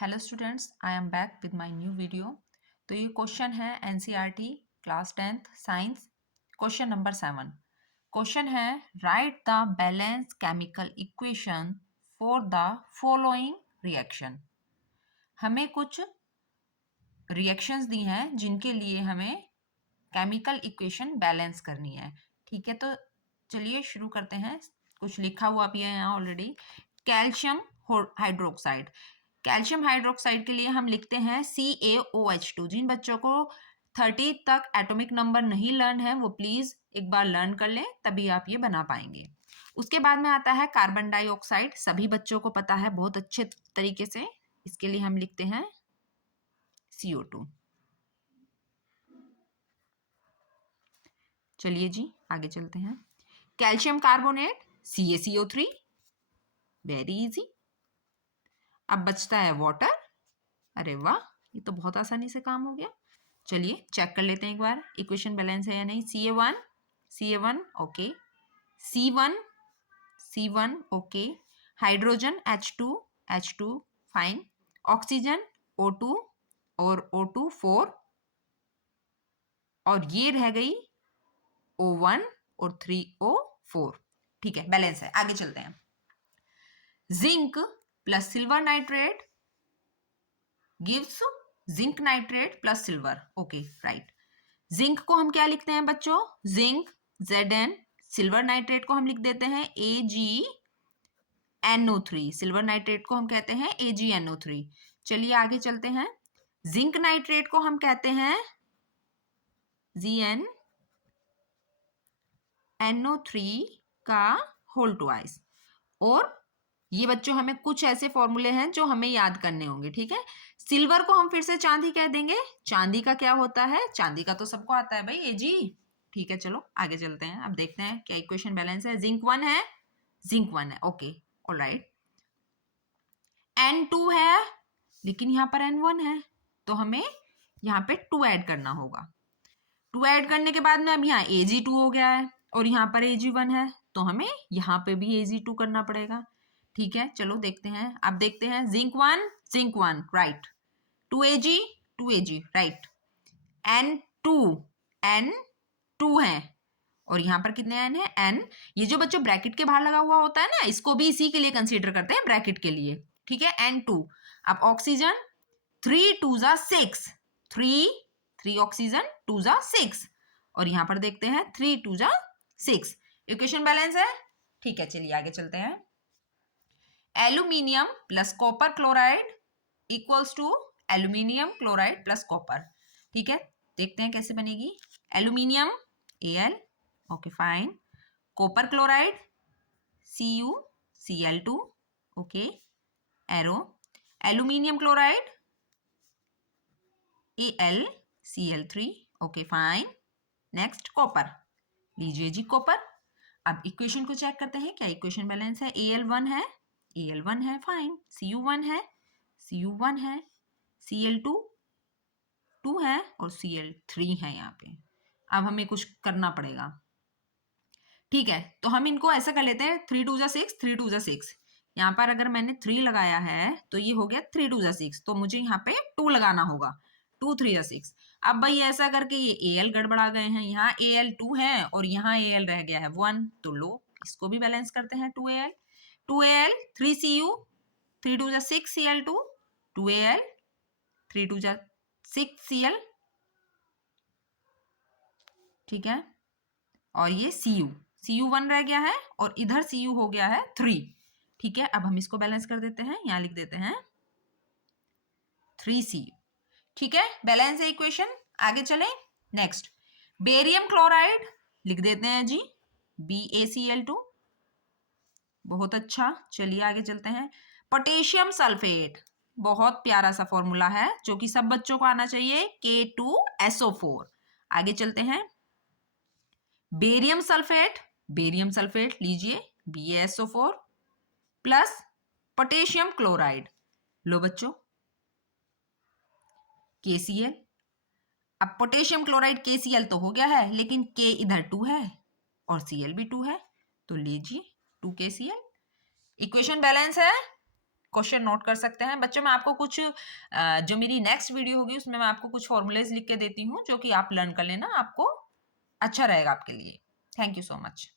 Hello students, I am back with my new video. तो ये question है NCERT class 10th science, question number 7। Question है write the balance chemical equation for the following reaction. हमें कुछ reactions दी हैं जिनके लिए हमें केमिकल इक्वेशन बैलेंस करनी है। ठीक है, तो चलिए शुरू करते हैं। कुछ लिखा हुआ भी है यहाँ already. Calcium hydroxide, calcium hydroxide के लिए हम लिखते हैं CaOH2। जिन बच्चों को 30 तक एटॉमिक नंबर नहीं लर्न है वो प्लीज एक बार लर्न कर लें, तभी आप ये बना पाएंगे। उसके बाद में आता है कार्बन डाइऑक्साइड, सभी बच्चों को पता है बहुत अच्छे तरीके से। इसके लिए हम लिखते हैं CO2। चलिए जी आगे चलते हैं। Calcium carbonate CaCO3, very easy. अब बचता है वाटर। अरे वाह, ये तो बहुत आसानी से काम हो गया। चलिए चेक कर लेते हैं एक बार इक्वेशन बैलेंस है या नहीं। Ca1 okay, C1 okay, hydrogen H2 fine, oxygen O2 और O2 4, और ये रह गई O1 और 3O4। ठीक है, बैलेंस है। आगे चलते हैं। Zinc plus silver nitrate gives zinc nitrate plus silver. Okay right. Zinc को हम क्या लिखते हैं बच्चों? Zinc Zn। सिल्वर नाइट्रेट को हम लिख देते हैं AgNO3। सिल्वर नाइट्रेट को हम कहते हैं AgNO3। चलिए आगे चलते हैं। जिंक नाइट्रेट को हम कहते हैं ZnNO3 का होल ट्वाइस। और ये बच्चों हमें कुछ ऐसे फॉर्मूले हैं जो हमें याद करने होंगे। ठीक है, सिल्वर को हम फिर से चांदी कह देंगे। चांदी का क्या होता है? चांदी का तो सबको आता है भाई, Ag। ठीक है, चलो आगे चलते हैं। अब देखते हैं क्या इक्वेशन बैलेंस है। जिंक 1 है, ओके ऑलराइट। N2 है, लेकिन यहाँ पर N1 है, तो हमें यहाँ पे 2 ऐड करना होगा। 2 ऐड करने के बाद में अब यहाँ Ag2 हो गया है और यहाँ पर Ag1 है, तो हमें यहाँ पे भी Ag2 करना पड़ेगा। ठीक है, चलो देखते हैं। अब देखते हैं zinc 1 right, 2Ag right, N2 है, और यहाँ पर कितने N है? N। ये जो बच्चों ब्रैकेट के बाहर लगा हुआ होता है ना, इसको भी इसी के लिए कंसीडर करते हैं, ब्रैकेट के लिए। ठीक है, N2। अब ऑक्सीजन 3 2 6, 3 ऑक्सीजन 2 6, और यहाँ पर देखते हैं 3 2 6। इक्वेशन बैलेंस है। ठीक है, चलिए आगे चलते हैं। Aluminium plus copper chloride equals to aluminium chloride plus copper. ठीक है, देखते हैं कैसे बनेगी। Aluminium Al okay fine, copper chloride CuCl2 okay arrow, aluminium chloride AlCl3 okay fine. Next copper, लीजिए जी कॉपर। अब इक्वेशन को चेक करते हैं क्या इक्वेशन बैलेंस है। Al1 है फाइन, Cu1 है, Cl2 2 है, और Cl3 है यहाँ पे। अब हमें कुछ करना पड़ेगा। ठीक है, तो हम इनको ऐसा कर लेते हैं 3 2 6, 3 2 6। यहाँ पर अगर मैंने 3 लगाया है तो ये हो गया 3 2 6, तो मुझे यहाँ पे 2 लगाना होगा। 2 3 6। अब भाई ऐसा करके ये Al गड़बड़ा गए हैं, यहाँ Al2 है और यहाँ Al रह गया है 1, तो लो इसको भी बैलेंस करते हैं। 2Al 3Cu 3 2 6 Cl2, 2Al 3 2 6 Cl। ठीक है, और ये Cu1 रह गया है और इधर Cu हो गया है 3। ठीक है, अब हम इसको बैलेंस कर देते हैं, यहाँ लिख देते हैं 3Cu। ठीक है, बैलेंस है इक्वेशन। आगे चले। नेक्स्ट बेरियम क्लोराइड लिख देते हैं जी BaCl2। बहुत अच्छा, चलिए आगे चलते हैं। पोटेशियम सल्फेट, बहुत प्यारा सा फॉर्मूला है जो कि सब बच्चों को आना चाहिए, K2SO4। आगे चलते हैं। बेरियम सल्फेट लीजिए BaSO4 प्लस पोटेशियम क्लोराइड, लो बच्चों KCl। अब पोटेशियम क्लोराइड KCl तो हो गया है, लेकिन K इधर 2 है और Cl भी 2 है, तो लीजिए 2KCl। इक्वेशन बैलेंस है। क्वेश्चन नोट कर सकते हैं। बच्चों मैं आपको कुछ जो मेरी नेक्स्ट वीडियो होगी उसमें मैं आपको कुछ फॉर्मूलेज़ लिख के देती हूँ जो कि आप लर्न कर लेना, आपको अच्छा रहेगा आपके लिए। Thank you so much.